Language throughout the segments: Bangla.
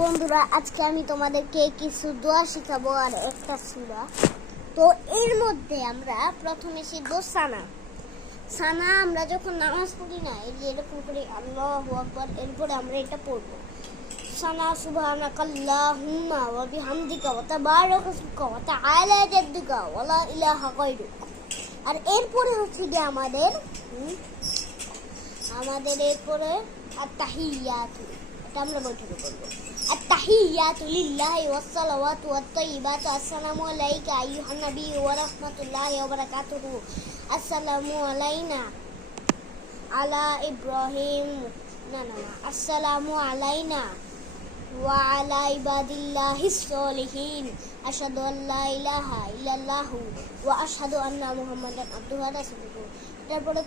বন্ধুরা, আজকে আমি তোমাদেরকে কিছু দোয়া শিখাবো আর একটা সূরা। তো এর মধ্যে আমরা প্রথমে শিখব সানা। আমরা যখন নামাজ পড়ি না, এই যে এরকম করে আল্লাহু আকবার, এরপরে আমরা এটা পড়বো, সানা সুবহানাকাল্লাহুম্মা ওয়া বিহামদিকা ওয়া তাবারাকা ইসমুকা ওয়া তাআলা জাদ্দুকা ওয়া লা ইলাহা গায়রুক। আর এরপরে হচ্ছে যে আমাদের এরপরে আত-তাহিয়াতু, এটা আমরা বৈঠকে করবো। আত-তাহিয়াতু লিল্লাহি ওয়াস সালাওয়াতু ওয়াত তাইয়্যিবাতু, আসসালামু আলাইকা আইয়ুহান নাবিয়্যু ওয়া রাহমাতুল্লাহি ওয়া বারাকাতুহু, আসসালামু আলাইনা আলা ইব্রাহিম আসসালামু আলাইনা ওয়া আলা ইবাদিল্লাহিস সলিহিন, আশহাদু আল্লা ইলাহা ইল্লাল্লাহু ওয়া আশহাদু আন্না মুহাম্মাদান আবদুহু ওয়া রাসূলুহু। তারপরে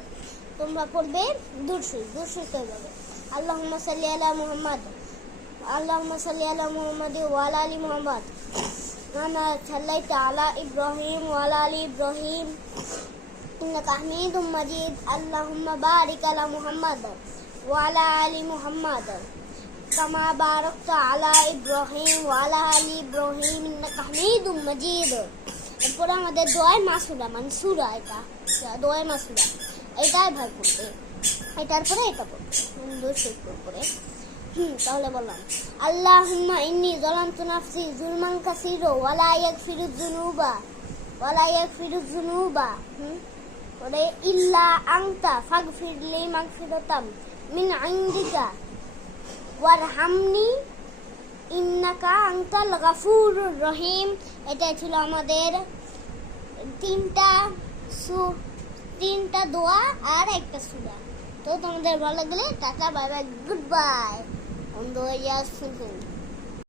তোমরা পড়বে দুরূদ শরীফ এইভাবে, আল্লাহুম্মা সাল্লি আলা মুহাম্মাদ ওয়া আলা আলি মুহাম্মাদ কামা সাল্লাইতা আলা ইব্রাহিম ওয়া আলা আলি ইব্রাহিম ইন্নাকা হামিদুম মাজিদ, আল্লাহুম্মা বারিক আলা মুহাম্মাদ ওয়া আলা আলি মুহাম্মাদ কামা বারাকতা আলা ইব্রাহিম ওয়া আলা আলি ইব্রাহিম ইন্নাকা হামিদুম মাজিদ। এরপর আমাদের দোয়ায়ে মাসুরা, মানে সূরা, এটা দোয়ায়ে মাসুরা, এটাই ভাগ করবে, এটার পরে এটা পড়বে করে। তাহলে বললাম, আল্লাহুম্মা ইন্নী যালামতু নাফসি যুলমান কাসীরা ওয়া লা ইয়াগফিরুয যুনুবা ওরে ইল্লা আনতা ফাগফিরলি মাগফিরাতাম মিন ইনদিকা ওয়ারহামনি ইন্নাকা আনতাল গাফুরুর রহিম। এটা ছিল আমাদের তিনটা দোয়া আর একটা সূরা। তো তোমাদের ভালো লাগলে tata, bye bye, good bye.